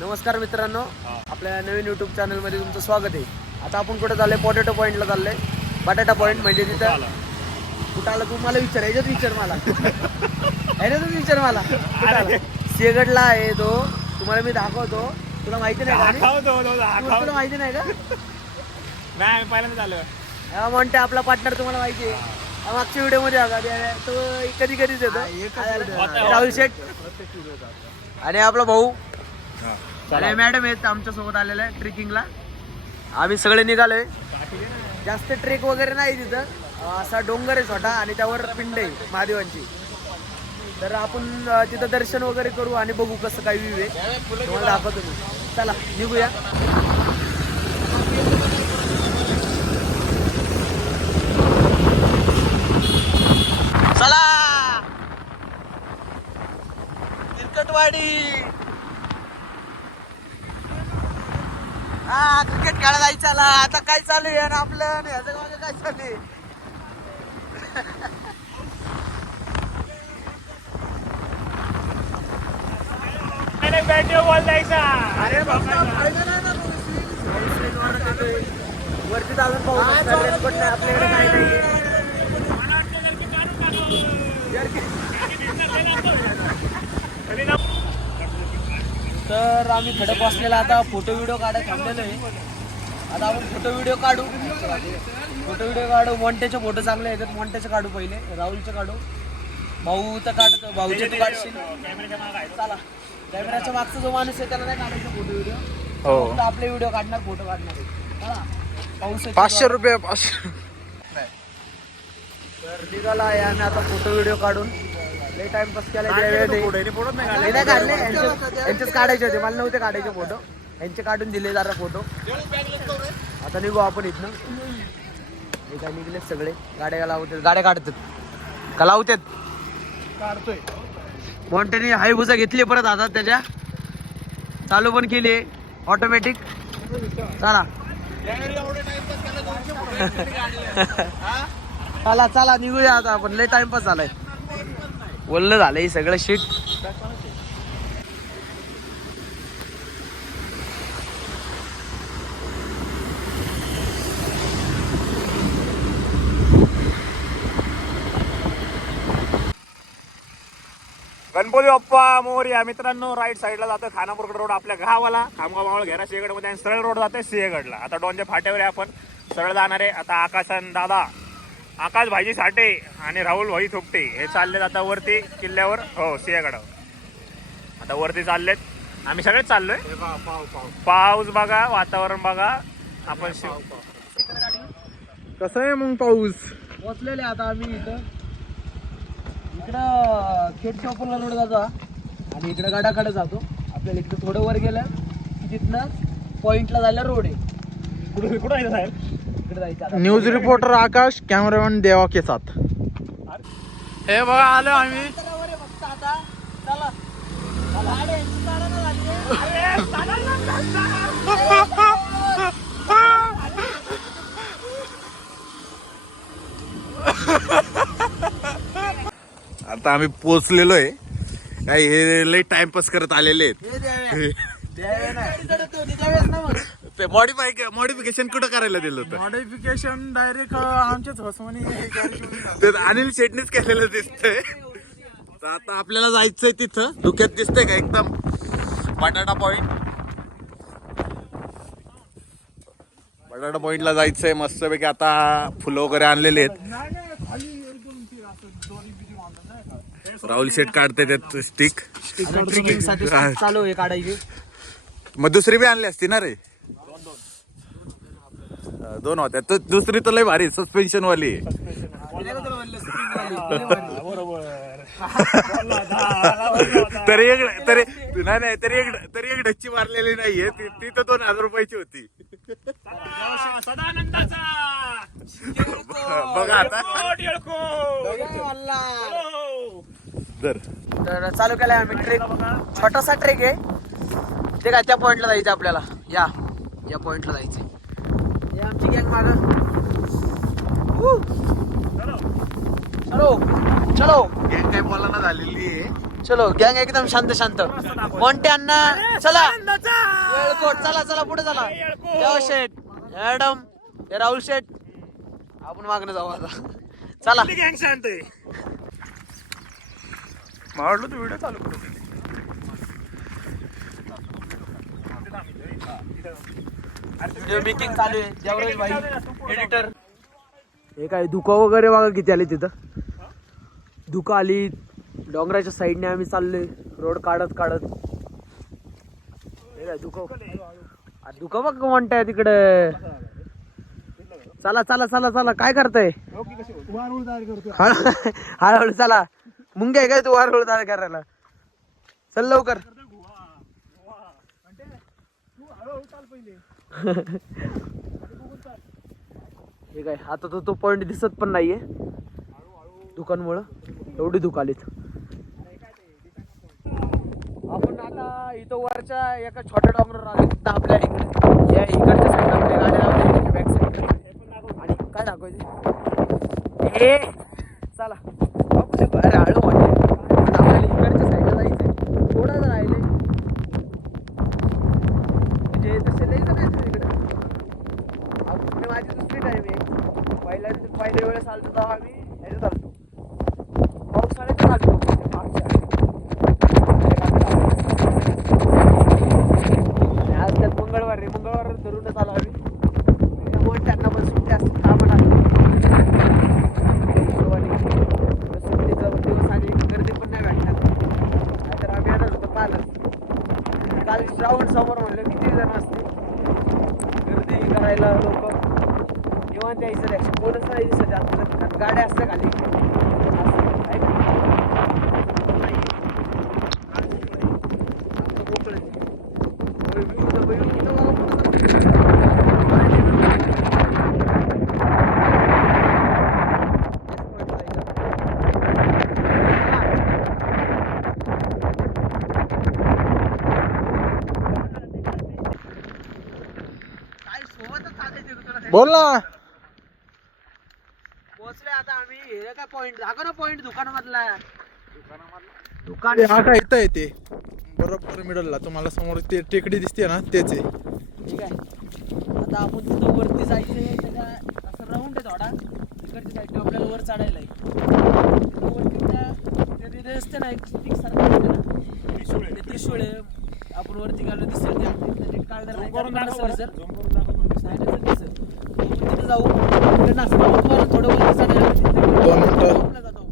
नमस्कार मित्रांनो. आपल्या नवीन युट्यूब चॅनलमध्ये तुमचं स्वागत आहे. आता आपण कुठे चाललंय? पोटॅटो पॉईंटला चाललंय. बटाटा पॉईंट म्हणजे तिथं कुठं आलं तू? मला विचार याच्यात विचार मला. ह्याच्यातच विचार मला? सिंहगडला आहे तो. तुम्हाला मी दाखवतो. तुला माहिती नाही का? तुला माहिती नाही का? नाही पहिल्यांदा झालं म्हणते आपला पार्टनर तुम्हाला माहिती आहे. मागच्या व्हिडिओमध्ये तो कधी कधीच येतो. राहुल शेठ आणि आपला भाऊ. अरे मॅडम आहेत आमच्यासोबत आलेल्या ट्रेकिंगला आम्ही सगळे निघालोय. जास्त ट्रेक वगैरे नाही तिथं. असा डोंगर आहे छोटा आणि त्यावर पिंड आहे महादेवांची. तर आपण तिथं दर्शन वगैरे करू आणि बघू कसं काय व्ह्यू आहे. तुम्हाला दाखवतो मी. चला निघूया. चला! क्रिकेटवाडी हा क्रिकेट खेळायला जायचं आता काय चालू आहे ना आपलं ह्याचं काय चालू आहे बॉल जायचा अरे बाबा, फायदा नाही ना तो. वरती तर अजून पाऊस असणार, रेनकोट नाही आपल्याकडे काही नाहीये. तर आम्ही खडक वाचलेला आता फोटो व्हिडिओ काढायला थांबलेलो आहे. आता आपण फोटो व्हिडिओ काढू. फोटो व्हिडिओ काढू. मोंटेचे फोटो चांगले येतात मोंटेचे काढू पहिले. राहुलचे काढू. भाऊ तर काढतो भाऊचे तू काढशील. चला. कॅमेराच्या मागचा जो माणूस आहे त्याला नाही काढायचा फोटो व्हिडिओ हो. आपले व्हिडिओ काढणार फोटो काढणार. पाऊस पाचशे. रुपये पाचशे. तर निघाला आहे आणि आता फोटो व्हिडिओ काढून. लय टाइमपास केला काढले यांचे- यांचेच काढायचे होते. मला नव्हते काढायचे फोटो यांचे काढून दिले जरा फोटो आता निघू आपण इथनं. हे काय निघलेत सगळे. गाड्या लावतात. गाड्या काढतात. का लावतात? काढतोय. मोंटेने हायभुजा घेतली परत आता त्याच्या. चालू पण केली ऑटोमॅटिक चला. चला चला निघूया आता आपण. लय टाइमपास झालाय. वल्ल झालंय सगळं शीट गणपती बाप्पा मोर्या. मित्रांनो राईट साईडला जातो खानापूरकडे रोड आपल्या गावाला. खामगाव मावळ घेरा सिंहगडमध्ये आणि सरळ रोड जाते सिंहगडला. आता डोनच्या फाट्यावर आपण. सरळ जाणार आहे. आता आकाश आणि दादा. आकाश भाईजी साठे आणि राहुल भाई थोपटे हे चाललेत आता वरती किल्ल्यावर. हो सिंहगडावर. आता वरती चाललेत. आम्ही सगळेच चाललोय. पाऊस बघा वातावरण बघा. आपण कसं आहे मग पाऊस? पोचलेले आता आम्ही इथं. इकडं खेड चौपरला रोड जातो हा. आणि इकडं गाडाकडे जातो. आपल्याला इकडं थोडं वर गेलं की तिथनं पॉइंटला जायला रोड आहे. कुठं कुठं आहे साहेब. News reporter Akash cameraman Deva के साथ. हे बघा आलो आम्ही. आता. आम्ही पोचलेलो आहे काय हे लई टाइमपास करत आलेले आहेत. तो मॉडीफाय मॉडिफिकेशन कुठं करायला दिलं होतं? मॉडिफिकेशन डायरेक्ट आमच्याच हसवणी ते अनिल शेटनीच केलेलं दिसतंय. तर आता आपल्याला जायचंय तिथं. धुक्यात दिसतंय का एकदम बटाटा पॉइंट बटाटा पॉइंटला जायचंय मस्तपैकी. आता फुलं वगैरे आणलेले आहेत. राहुल शेट काढते त्यात स्टिक चालू आहे काढायची. मग दुसरी बी आणली असती ना रे? दोन होत्या. तर दुसरी तर लय भारी सस्पेन्शन वाली तरी एक तरी नाही नाही तरी एक तरी एक डच्ची मारलेली नाहीये. ती ती तर दोन हजार रुपयाची होती. बघा आता. तर तर चालू केलाय आम्ही ट्रेक छोटासा ट्रेक आहे. ते काय त्या पॉइंटला जायचं आपल्याला. या. या पॉइंटला जायचं हे आमची गँग माग चलो. चलो. गँग काय बोलाना झालेली आहे. चलो गँग एकदम शांत शांत. मोंटे अण्णा चला. वेळकोट चला चला पुढे चला. देवा शेठ मॅडम हे राहुल शेठ. आपण मागणं जाऊ आता. चला. गँग शांत आहे. मावडलो तू व्हिडिओ चालू करू. मेकिंग चालू आहे. देवराज भाई. एडिटर हे काय धुकं वगैरे बघा किती आले तिथं. धुकं आली. डोंगराच्या साईडने आम्ही चाललोय. रोड काढत काढत. हे काय धुकं? बघ म्हणताय तिकडे. चला चला चला चला. काय करताय? हळूहळू चला. मुंग्या काय तू वारहळू तयार करायला? चल लवकर. हे काय आता तर तो पॉईंट दिसत पण नाहीये. दुकानमुळं. एवढी दुकालीत आपण आता इथं वरच्या एका छोट्या डोंगरावर आलो. इथं आपल्या इकडे. या इकडच्या साईड आपल्या गाड्या लावल्या बॅक साईड आणि काय दाखवायचे? हे! चला. अरे हळू म्हणजे आता आपल्याला इकडच्या साईडला जायचंय थोडं राहिले म्हणजे तसे लई जण आहेत तिकडे आपण माझी दुसरी टाइम आहे पहिल्या पहिल्या वेळेस आलतो तेव्हा आम्ही ह्याच्यात आलतो पावसाळ्यात आलतो मागच्या आणि आज त्यात मंगळवार रे मंगळवार धरूनच आलो आम्ही त्यामुळे त्यांना पण सुट्टी असते कामं नाही हिशोबाने सुट्टीचा दिवस आणि गर्दी पण नाही भेटणार नाहीतर आम्ही येणार होतो कालच काल श्रावण समोर म्हणलं किती जण असते गर्दी करायला लोक निवांत यायचं रे कोणच नाही दिसत आता तर गाड्या असल्या खाली असं आहे का? नाही. आता मोकळं आहे. होय, view तर view इथं बघा कुठं. काय सोबतच चालायचं रे तुला बोल ना पोहोचले आता आम्ही. हे काय पॉइंट दाखव ना पॉइंट दुकानामधला. दुकान हा काय इथं आहे ते? बरोबर मिडलला तुम्हाला समोर ते टेकडी दिसते ना तेच आहे. ठीक आहे. आता आपण तिथं वरती जायचंय त्याच्या असं राऊंड आहे थोडा. इकडच्या साईडने आपल्याला वर चढायला आहे. तिथं वरती त्या- ते तिथे असते ना एक सारखं ते त्रिशूळ आपण वरती गेलो दिसेल ते. आपण काढणार नाही सर दिसेल. तिथे जाऊ. नाचता तुम्हाला थोडं. तिथे दोन मिनिटं. जातो.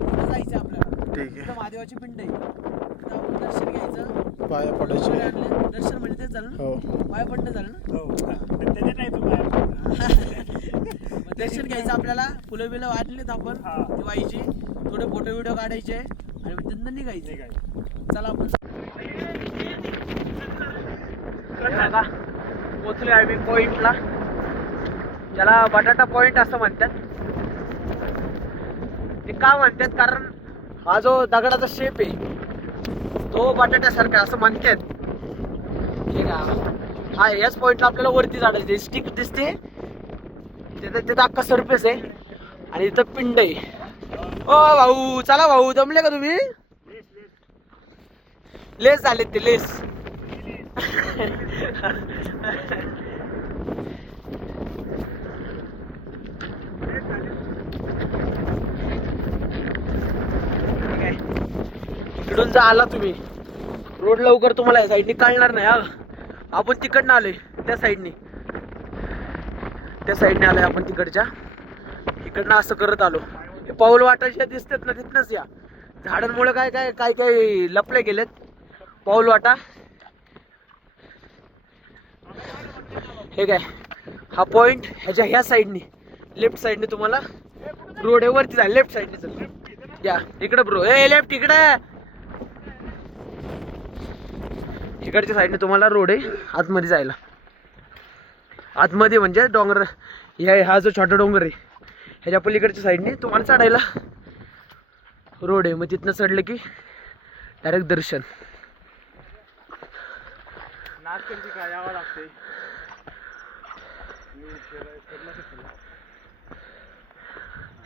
तिथे जायचं आपल्याला. ठीक तिथं महादेवाची पिंड आहे. तिथं दर्शन घ्यायचं. पाया पडायचे. आणलं. दर्शन म्हणजे तेच झालं ना? हो. पाय पडणं झालं ना? हो. त्याच्यात नाही दर्शन घ्यायचं आपल्याला. फुलं बिलं वाटलेत आपण. हा. व्हायची. थोडे फोटो व्हिडिओ काढायचे. आणि तिथनं निघायचे. चला आपण. पोचले आम्ही पॉइंटला ज्याला बटाटा पॉइंट असं म्हणतात. ते का म्हणतात? कारण हा जो दगडाचा शेप आहे तो बटाट्यासारखा असं म्हणतात. हा याच पॉइंटला आपल्याला वरती चढायचं स्टिक दिसते. तिथं तिथं अख्खा सरफेस आहे. आणि इथं पिंड आहे. ओ भाऊ चला भाऊ जमले का तुम्ही? लेस झाले ते लेस. इकडून जर आला तुम्ही. रोड लवकर तुम्हाला या साईडनी काढणार नाही हा. आपण तिकडनं आलोय त्या साईडनी त्या साईडने आलोय आपण तिकडच्या. इकडनं असं करत आलो. हे पाऊल वाटायच्या दिसतात ना तिथनच या. झाडांमुळे काय काय काय काय लपले गेलेत. पाऊल वाटा. हे काय हा पॉइंट ह्याच्या ह्या साईडनी लेफ्ट साईडने तुम्हाला. रोड आहे वरती जा लेफ्ट साईडने चल. या इकडं ब्रो ए लेफ्ट इकडं. इकडच्या साईडने तुम्हाला रोड आहे आतमध्ये जायला. आतमध्ये म्हणजे डोंगर ह्या हा जो छोटा डोंगर आहे ह्याच्या पलीकडच्या साईडने तुम्हाला चढायला रोड आहे. मग तिथनं चढलं की डायरेक्ट दर्शन.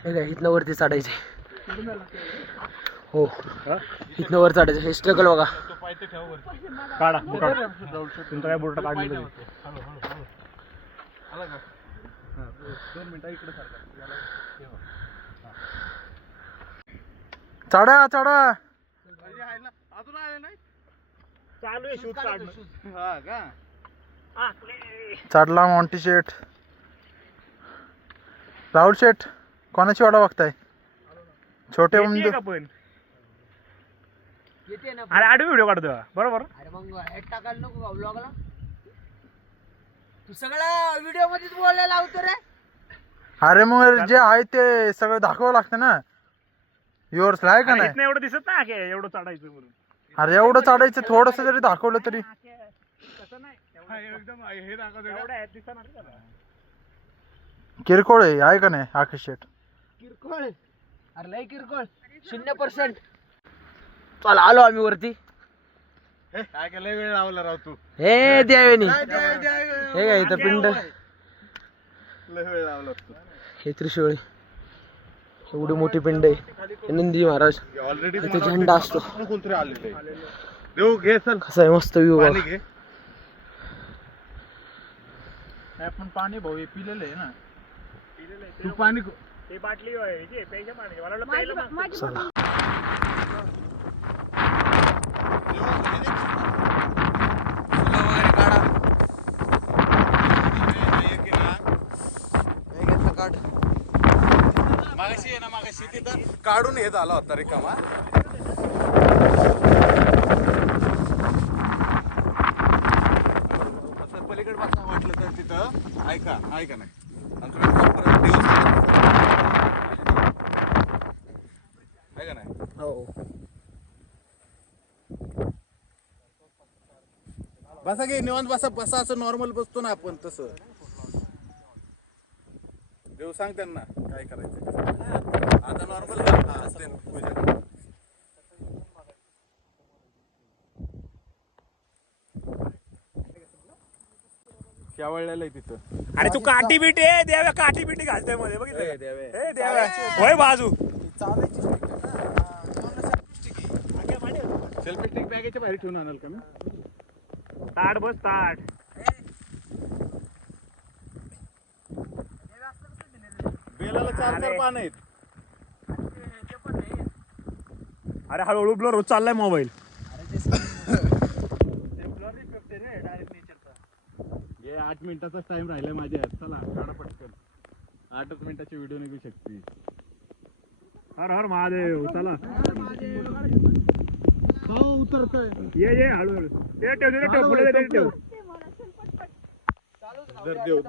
हे इथनं वरती चढायचे हो. इथनं वर चढायचं. हे स्ट्रगल बघा. काढा. तुमचा काय काढलेलं चढा चढा. चालू आहे शूट काढणं. चढला मॉन्टी शेठ राहुल शेठ कोणाची वाडा बघताय? छोटे पण? येते ना अरे आडवी व्हिडिओ काढतो? बरोबर? अरे मग हेड टाकायला नको का ब्लॉगला तू सगळं व्हिडिओ मध्येच बोलायला लावतो रे. अरे मग जे आहे ते सगळं दाखवावं लागतं ना. युअर्स आहे का नाही? इथनं एवढं दिसत ना की एवढं चढायचं म्हणून. अरे एवढं चढायचं थोडस जरी दाखवलं तरी. तसं नाही. एवढं आहे, दिसणार का? त्याला? किरकोळ आहे आहे का नाही आकाश शेठ? किरकोळ. अरे लय किरकोळ. शून्य पर्सेंट चला आलो आम्ही वरती. काय केलं वेळ लावला राव तू. हे द्यावेनी हे काय इथं पिंड? लय वेळ लावला तू. हे त्रिशूळ एवढी मोठी पिंड आहे. हे नंदी महाराज. ऑलरेडी इथे झेंडा असतो. कोणतरी आलेले देऊ घे चल. कसं आहे मस्त व्ह्यू पाणी घे. आपण पाणी भाऊ पिलेलं आहे ना. तू पाणी बाटली आहे, जे प्यायचं पाणी मला. चला. मागाशी आहे ना मागाशी. तिथं काढून हे झाला होता रिकामा. असं पलीकडे बसा वाटलं तर तिथं. ऐका ऐका नाही आणि तुम्ही proper देवस्थानात आहे का नाही? हो. बसा घे निवांत बसा. बसा असं नॉर्मल बसतो ना आपण तसं. देव सांग त्यांना. काय करायचं? आता नॉर्मल पूजा. शेवळलेलं आहे तिथं. अरे तू काठी बिटी आहे देव्या काठी बिटी घालतोयमध्ये बघितलं? ए, देव्या. होय बाजू. सेल्फी स्टिक बॅगेच्या बाहेर ठेवून आणाल का मी? ताट बस ताट. चार चार पान आहेत अरे हळूहळू ब्लर होत चाललाय मोबाईल हे आठ मिनिटाचाच टाइम राहिलाय माझ्या चला काढा पटकन. आठच मिनिटाची व्हिडिओ निघू शकते. हर हर महादेव चला. हो उतरतोय? ये ये हळूहळू. ते ठेव ते ठेव पुढे ते ठेव. जर देव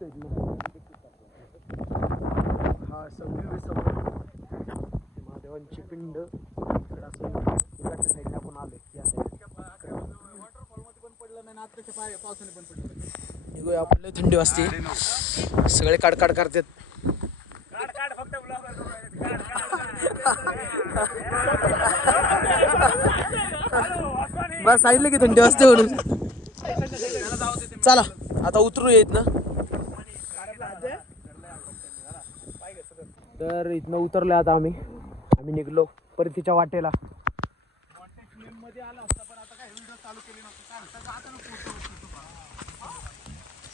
हा सव्वीस समोर महादेवांची पिंड. असं इकडच्या साईडला आपण आलो या साईड निघूया आपण लय थंडी वाजते. सगळे काडकाड करतात. बस सांगितलं की थंडी वाजते म्हणून. चला आता उतरू येत ना तर इथनं उतरलो आता आम्ही. आम्ही निघलो परतीच्या वाटेला.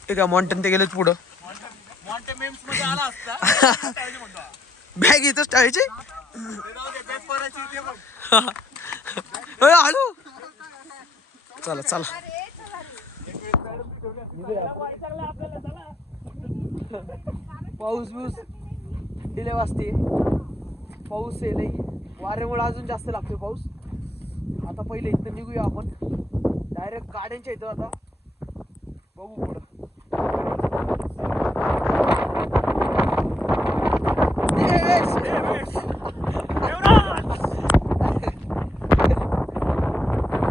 ठीक आहे मॉन्टन ते गेलेच पुढं? बॅग इथंच टाळायची हळू चला चला. पाऊस बिऊस. थंडीला वाजते. पाऊस लई. वाऱ्यामुळे अजून जास्त लागतोय पाऊस. आता पहिले इथं निघूया आपण. डायरेक्ट गाड्यांच्या इथं आता. बघू पुढं.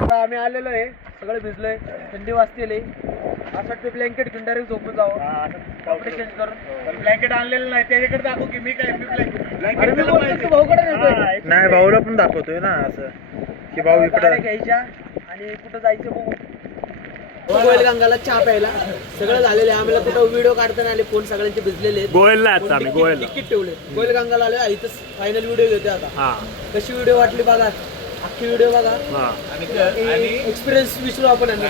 आता आम्ही आलेलो आहे. सगळं भिजलोय थंडी वाजतेली. असं वाटतं ब्लँकेट घेऊन डायरेक्ट झोपून जावं. कपडे चेंज करून. ब्लँकेट आणलेलं नाही. त्याच्याकडे दाखव की मी काय मी तू भाऊकडे. नाही भाऊला पण दाखवतोय ना असं. की भाऊ इकडं घ्यायच्या आणि कुठं जायचं बघू. गोयलगंगाला चहा प्यायला. सगळं झालेलं आहे. आम्हाला कुठं व्हिडिओ काढताना आले फोन सगळ्यांचे भिजलेले आहेत. गोयलला आम्ही गोयलला. तिकीट ठेवले गोयलगंगाला आले इथं फायनल व्हिडिओ घेते आता. हा. कशी व्हिडिओ वाटली बघा. अख्खी व्हिडिओ बघा. हा. एक्सपिरियन्स विचारू आपण यांना.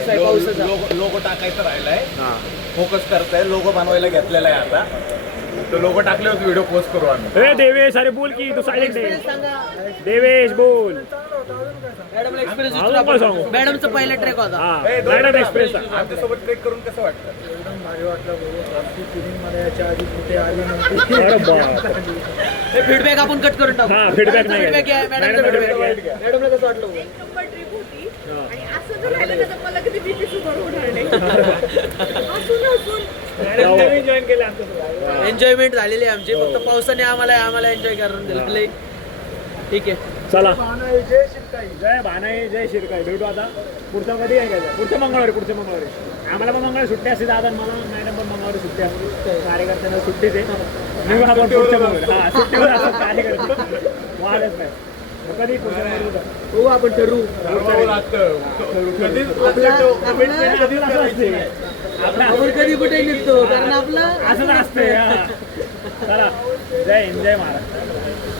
कसा आहे पावसाचा लोगो टाकायचं राहिलाय. हा. फोकस करताय. लोगो बनवायला घेतलेला आहे आता. तो लोगो टाकल्यावर व्हिडिओ पोस्ट करू आम्ही. ए देवेश अरे बोल की तू सायलेंट एक्सपिरियन्स सांगा. देवेश बोल. मॅडमला एक्सपिरियन्स अजून विचारू काय सांगू? आपण मॅडमचा पहिला ट्रॅक होता. हा. मॅडम एक्सप्रेस आमच्यासोबत ट्रेक करून कसं वाटतं? भारी वाटलं भाऊ आमची फिलिंग मला याच्या आधी कुठे आली नव्हती. अरे बाप. हे फीडबॅक आपण कट करून टाकू. हा, फीडबॅक. आहे फीडबॅक मॅडमला कसं वाटलं बघा? नंबर ट्रिप होती. आणि असं जर राहिलं ना तर मला कधी बीपी शुगर होणार नाही हसून हसून जॉईन केलं आमचं एन्जॉयमेंट झालेली आहे आमची. फक्त पावसाने आम्हाला आम्हाला एन्जॉय करून दिलं. ठीक आहे. चला. जय भानाई जय शिरकाई. भेटू आता. पुढचा कधी आहे पुढच्या मंगळवारी पुढच्या मंगळवारी. आम्हाला पण मंगळवारी सुट्टी असते दादा मला मॅडम पण मंगळवारी सुट्टी असते. कार्यकर्त्यांना सुट्टीच आहे. आपण पुढच्या मंगळवारी हा सुट्टीवर असतात कार्यकर्ते. वाढच नाही. कधी हो आपण ठरवू. असं आपण कधी कुठे निघतो? कारण आपला असंच असते हा. चला. जय हिंद जय महाराष्ट्र.